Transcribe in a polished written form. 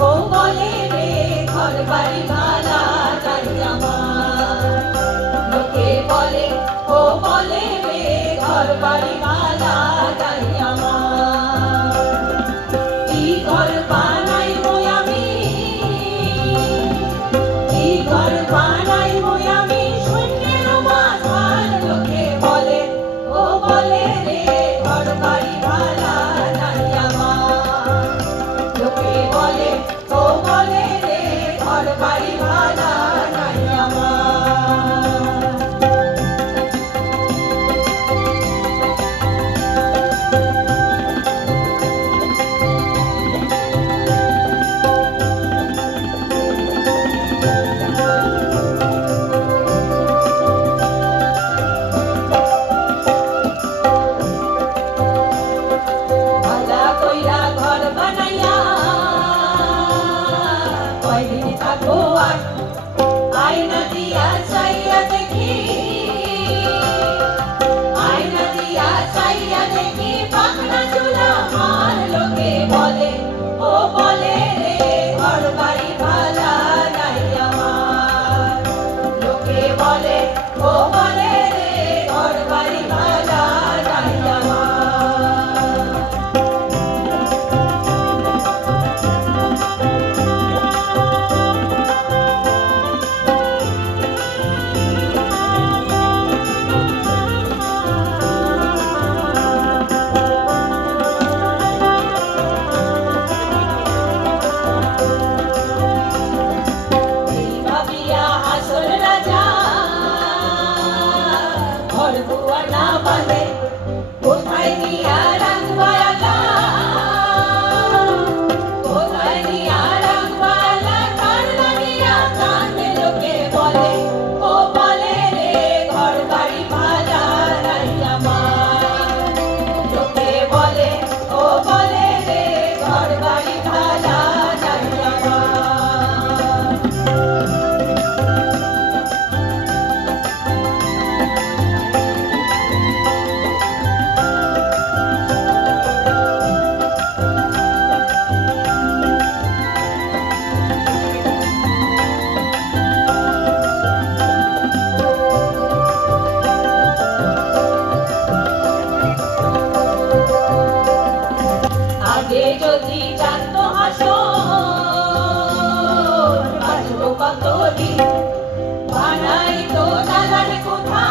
ও বলে রে ঘর বাড়ি ভালা নাই আমার লোকে বলে ও বলে রে ঘর বাড়ি ভালা নাই আমার কি ঘর বানাইবো আমি কি ঘর বানাইবো আমি শূন্যের মাঝার লোকে বলে ও বলে রে ঘর বাড়ি ভালা নাই আমার লোকে বলে ও বলে রে ঘর বাড়ি ভালা নাই আমার ভালা কইরা ঘর বানাইয়া কয়দিন থাকো আর আয়না দিয়া চাইয়া দেখি আয়না দিয়া চাইয়া দেখি পাখনা চুলা আমার লোকে বলে ও বলে রে ঘর বাড়ি ভালা নাই আমার লোকে বলে ও বলে রে ঘর বাড়ি ভালা নাই আমার এই ভাবিয়া আসল রাজা ঘর দুয়ার না বাঁধে কোথায় নিয়া রাখবালা কোথায় নিয়া রাখবালা কার লাগিয়া কান্দে লোকে বলে ও বলে রে ঘর বাড়ি ভালা নাই আমার লোকে বলে ও বলে রে ঘর বাড়ি ভালা নাই আমার আগে যদি জানতো হাসর বাঁচবো কতদিন বানাইতো দালান কোঠা